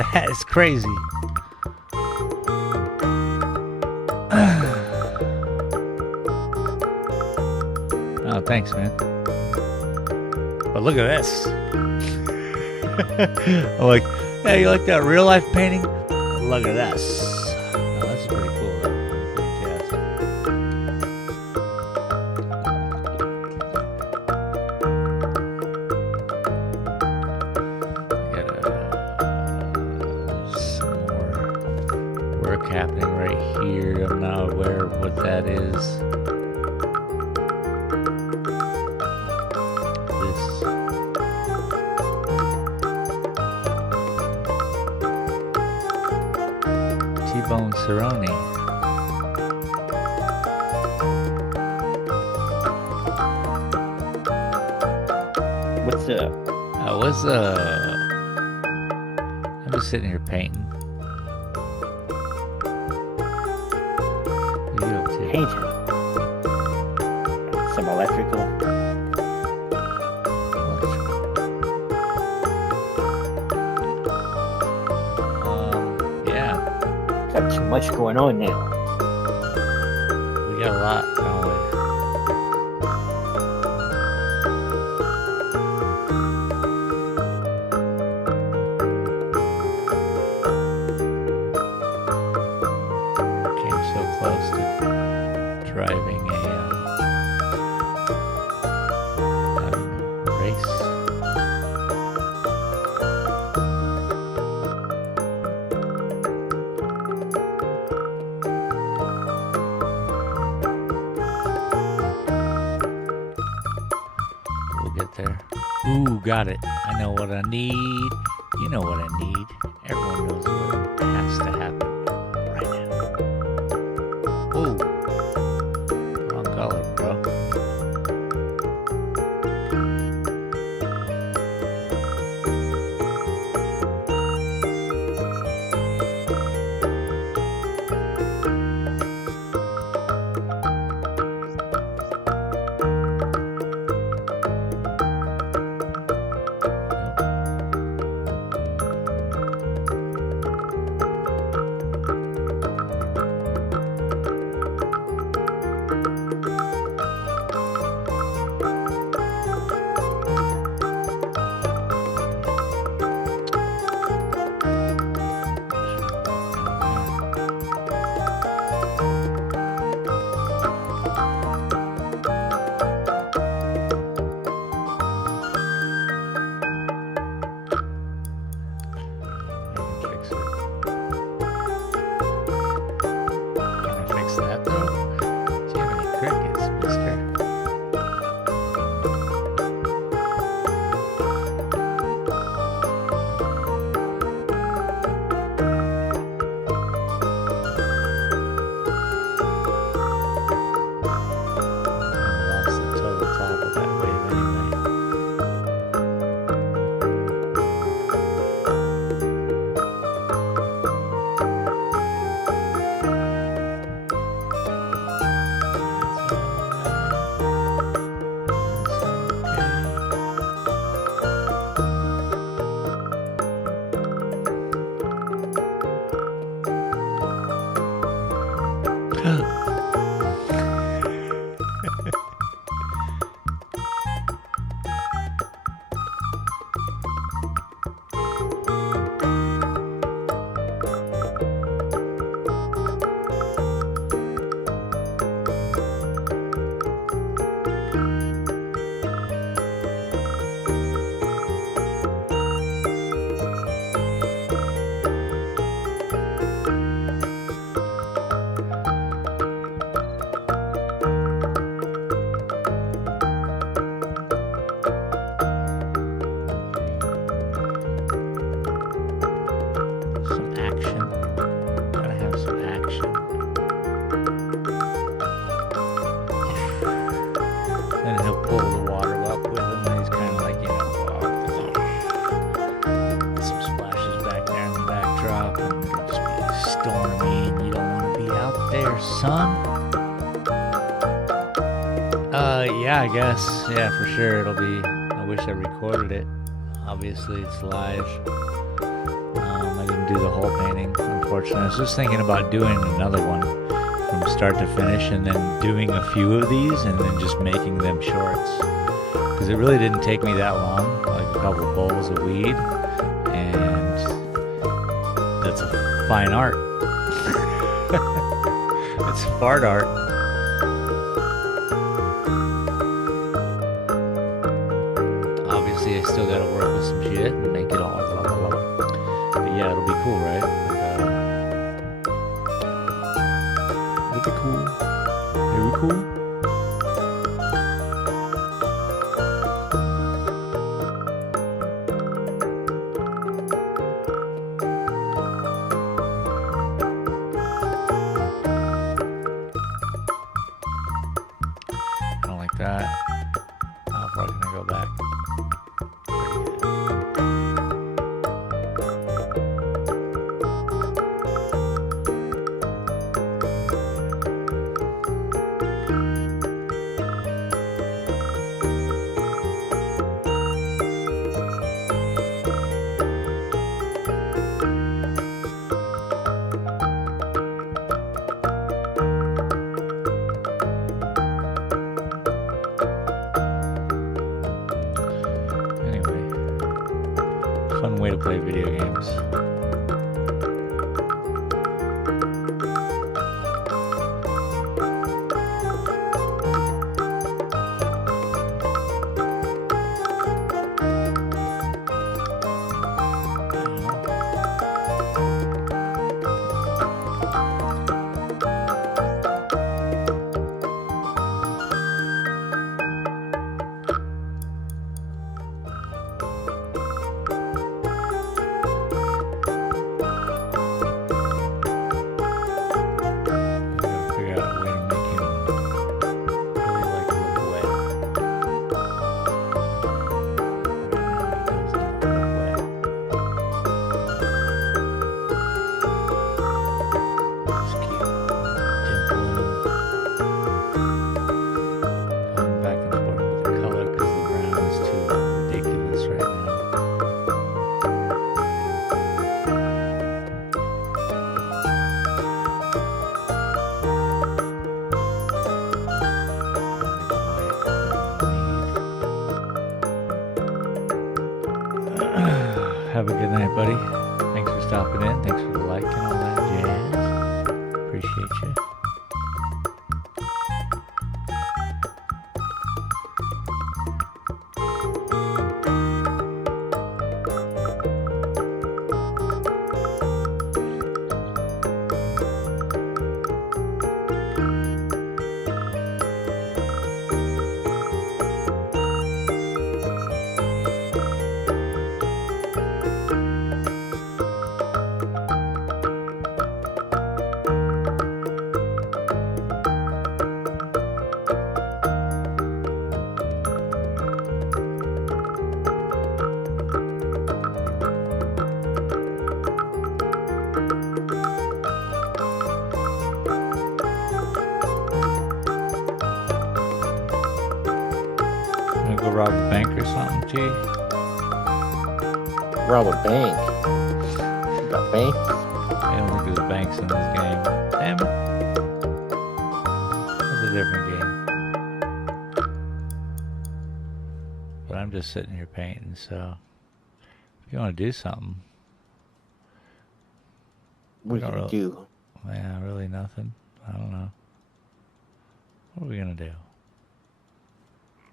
That is crazy. Oh, thanks, man. But look at this. I'm like, hey, you like that real life painting? Look at this. Oh, that's pretty cool. Pretty jazzy. Some more work happening right here. I'm not aware of what that is. T-bone Cerrone. What's up? I'm just sitting here painting. What are you up to? Painting. Some electrical. Yeah. Got too much going on now. We got a lot, don't we? Came so close to driving a race. There. Ooh, got it. I know what I need. You know what I need. Everyone knows what has to happen right now. Ooh. Wrong color, bro. Yeah, I guess. Yeah, for sure. It'll be. I wish I recorded it. Obviously, it's live. I didn't do the whole painting, unfortunately. I was just thinking about doing another one from start to finish and then doing a few of these and then just making them shorts. Because it really didn't take me that long, like a couple bowls of weed, and that's a fine art. It's fart art. Obviously, I still gotta work with some shit and make it all blah blah blah. But yeah, it'll be cool, right? It'll be cool. Very cool. I don't like that. How far can I go back? Anyway, fun way to play video games. Figure out a way to make him really like look wet. Right now he doesn't look wet. Just keep dimpling, going back and forth with the color because the brown is too ridiculous right now. Have a good night, buddy. Thanks for stopping in. Thanks for the like and all that jazz. Appreciate you. Gonna go rob a bank or something, G? Rob a bank. You got banks? I don't think there's banks in this game. Damn it. It's a different game. But I'm just sitting here painting, so if you want to do something, What Not do you really. do? yeah, really nothing. I don't know. What are we gonna do?